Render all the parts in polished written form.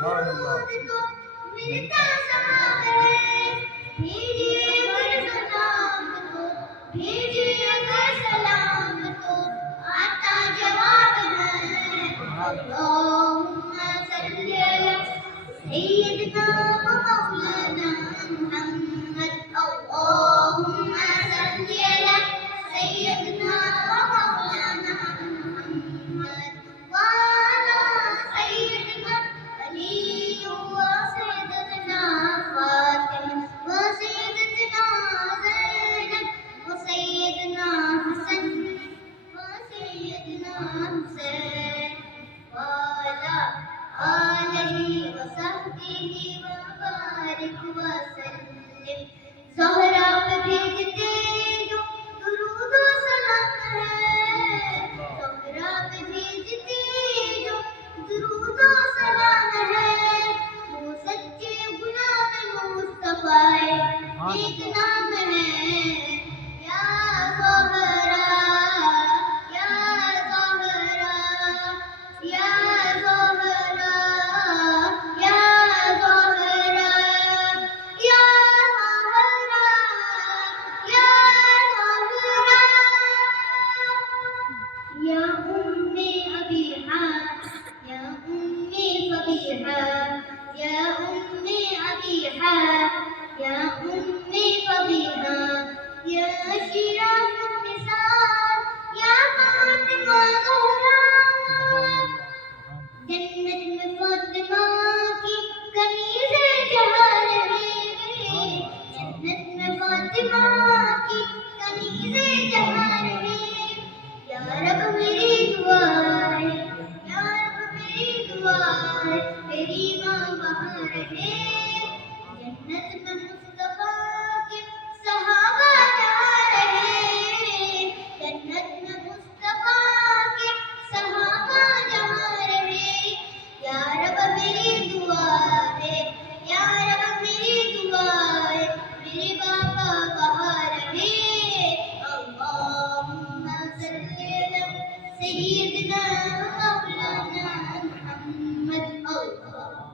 درود تو ملتا ثواب ہے. بھیجیے اگر سلام تو بھیجیے اگر سلام تو آتا جواب ہے. اللہم صلی علی سیدنا و مولانا محمد. اللہم صلی علی سیدنا و مولانا محمد وعلی سیدنا علی و سیدتنا فاطمہ و سیدتنا زینب و سیدنا حسن و سیدنا حسین وعلی آلہ و صحبہ وبارک وسلم. زہرا پہ بھیجتے جو درود و سلام ہے. زہرا پہ بھیجتے جو درود و سلام ہے. وہ سچے غلام مصطفیٰ ایک نام ہے. یا زہرا یا زہرا یا زہرا یا زہرا یا زہرا یا زہرا یا ابیحہ یا فبیحہ یا ابیحہ یا فبیحہ یا شراف النساء یا فاطمہ زہرا. جنت میں فاطمہ کی کنیز جہاں رہے. جنت میں فاطمہ کی کنیز جہاں رہے. یا رب میری دعا ہے یا رب میری دعا ہے میری ماں وہاں رہے. جنت میں مصطفیٰ کے صحابہ جہاں رہے. جنت میں مصطفیٰ کے صحابہ جہاں رہے. یا رب میری دعا ہے یا رب میری دعا ہے میرے بابا وہاں رہے. اللہم صلی علی سیدنا مولانا محمد.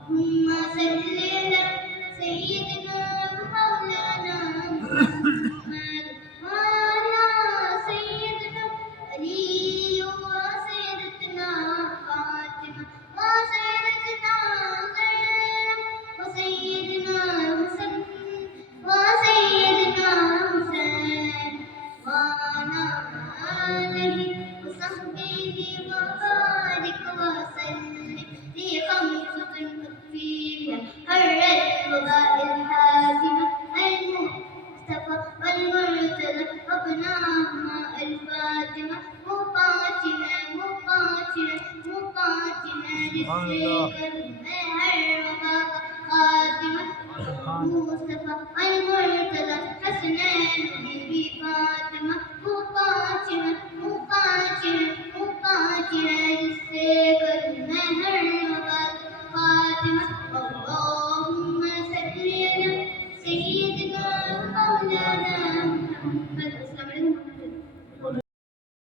اللہم صلی علی سیدنا مولانا محمد وعلی سیدنا علی و سیدتنا فاطمہ و سیدتنا زینب و سیدنا حسن و سیدنا حسین وعلی آلہ و صحبہ وبارک وسلم. یہ خمسۃ تکفیرها حر الوباء الحازمة المصطفى والمرتضى ابناهما الفاطمة مقاتلة للسيف میں ہر وبا خاتمہ. مصطفى المرتضى حسنین بی بی